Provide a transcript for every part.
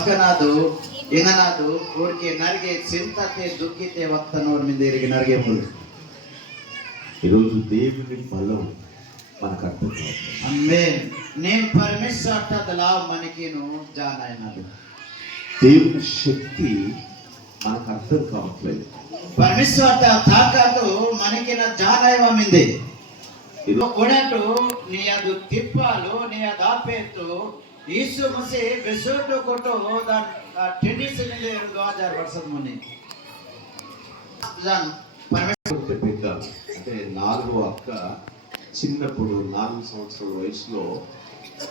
ಪಕ್ಕನಾದು ಇಂಗನಾದು ಊರಿಗೆ ನರಿಗೆ చింతతే దుఃఖితే వత్తనోర్ మీద ఇరిగి నరిగే ముళ్ళు. ఈరోజు దేవుని బలం మనకు అర్థం కాదు. ఆమేన్. నేను పరమేశ్వర దలా మనకిను జానాయనాడు. దేవుని శక్తి మనకు అర్థం కావట్లేదు. పరమేశ్వర తాకాతు మనకిన జానాయవమింది. ಇದು ಕೊಡಟು ನೀ ಅದು ತಿಪ್ಪಾಲು ನೀ ಅದು ಆಪೇತು ಯೀಸು ಮಸಿ ಬೆಸೋಟು ಕೊಟ್ಟು ಟೆನ್ನಿಸ್ 2000 ವರ್ಷದ ಮುನ್ನೆ పెద్ద అంటే 4వ అక్క చిన్నప్పుడు 4 సంవత్సరాల వయసులో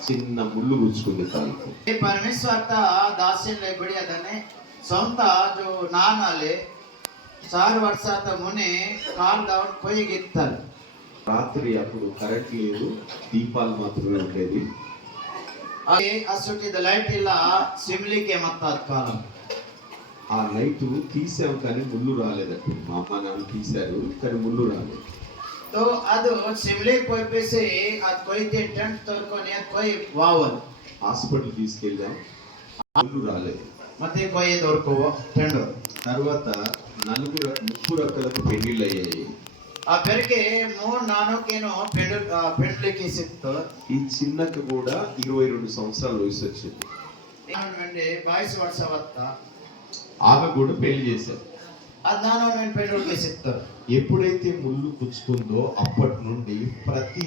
చిన్న ముళ్ళు గుచ్చుకుంది కాలుకు. పరమేశ్వర దాస్యం బడి అదనే సొంత జో నానాలే 4 ವರ್ಷದ ಮುನ್ನೆ కాల్ డౌన్ పోయి గిత్తారు. రాత్రి అప్పుడు కరెంట్ లేదు, దీపాలు మాత్రమే ఉండేది. అసలు లైట్ ఇలా సిమ్లీకి ఏమత్తారు కాలం. ఆ లైట్ తీసాం కానీ ముళ్ళు రాలేదండి. మా అమ్మ నాన్న తీశారు కానీ ముళ్ళు రాలేదు. तो ಅದು సిమ్లీకి పోయిపేసి అది కొయితే టెంట్ తోరుకొని అది పోయి వావల్ హాస్పిటల్ తీసుకెళ్ళాం, ముళ్ళు రాలేదు. ಮತ್ತೆ పోయి దొరకవు టెంట్. తర్వాత 3 అక్కలకు పెళ్లిళ్ళు అయ్యాయి. ఆ పెరిగే 3-4కేనో పెండ్లికి సిక్తో. ఈ చిన్నక్క కూడా 22 సంవత్సరాల వయసు వచ్చింది. 22 ವರ್ಷ వత్త ఆమె కూడా పెళ్లి చేశారు. అది నాన్న పెండ్లికి సిక్తారు. ఎప్పుడైతే ముళ్ళు గుచ్చుకుందో అప్పటి నుండి ప్రతి